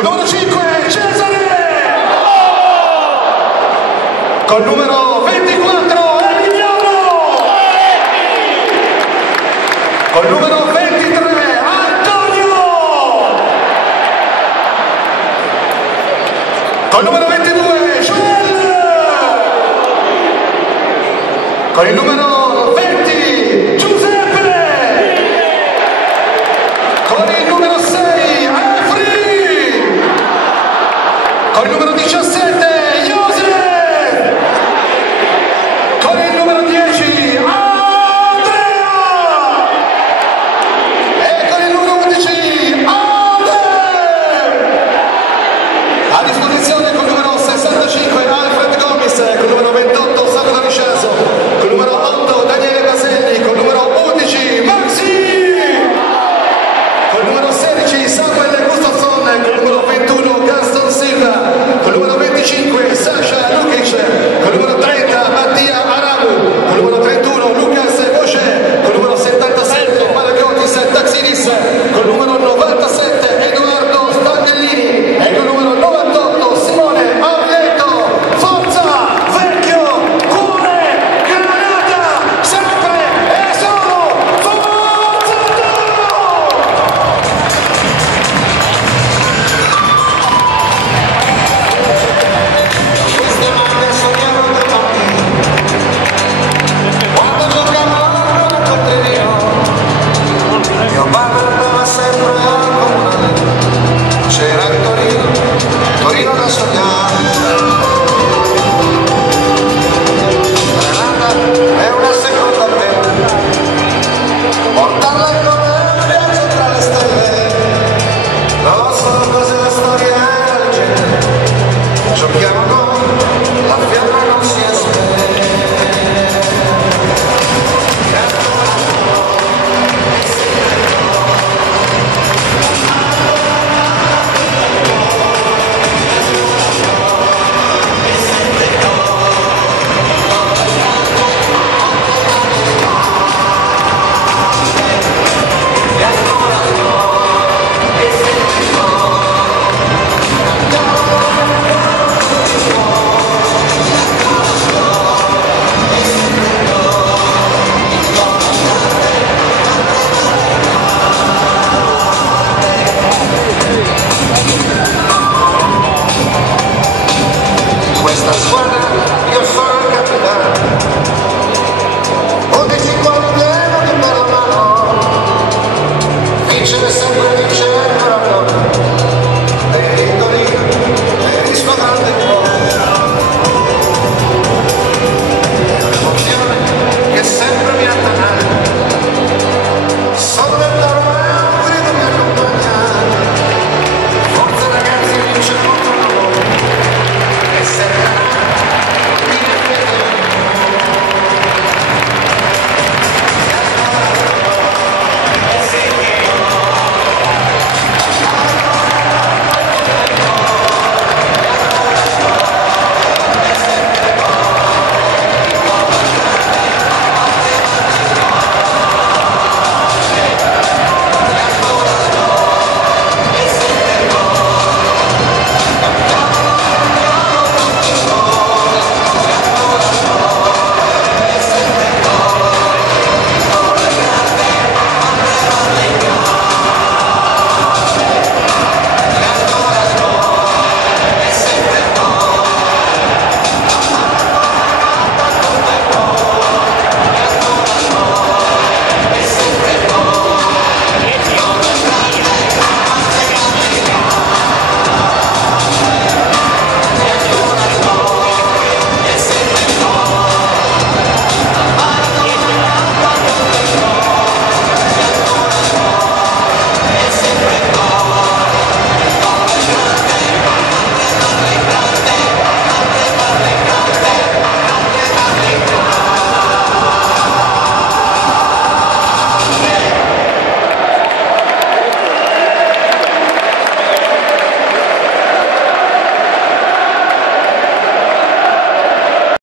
Col numero 5 Cesare. Col numero 24 Emiliano. Col numero 23 Antonio. Col numero 22 Joel. Con il numero 20 Giuseppe. Con il numero 6 Efri. Con il numero 17 Joseph. Con il numero 10 Andrea. E con il numero 11 Adem. A disposizione con il numero 65 Alfred Gomis, con il numero 28 Salvatore Vincenzo, con il numero 8 Daniele Baselli, con il numero 11 Maxi, con il numero 16 Samuel Gustafsson, con il numero 21 Gaston Silva, con il numero 25 Sasha Lukic, con il numero 30 Mattia Arabu, con il numero 31 Lucas Bosce, con il numero 77 Palagiotis Taxiris, con il numero 97 Edoardo Stangellini e con il numero 98 Simone Avietto. Forza, vecchio, cuore, Granata, sempre e solo Forza! Queste mani sognano da notti, quando giocavamo a Contadino, mio padre andava sempre al comunale, c'era il Torino, Torino da sognare. Granata è una seconda pelle, portarla come un viaggio tra le stelle, non so cos'è la storia e la leggenda, giochiamo noi, la fiamma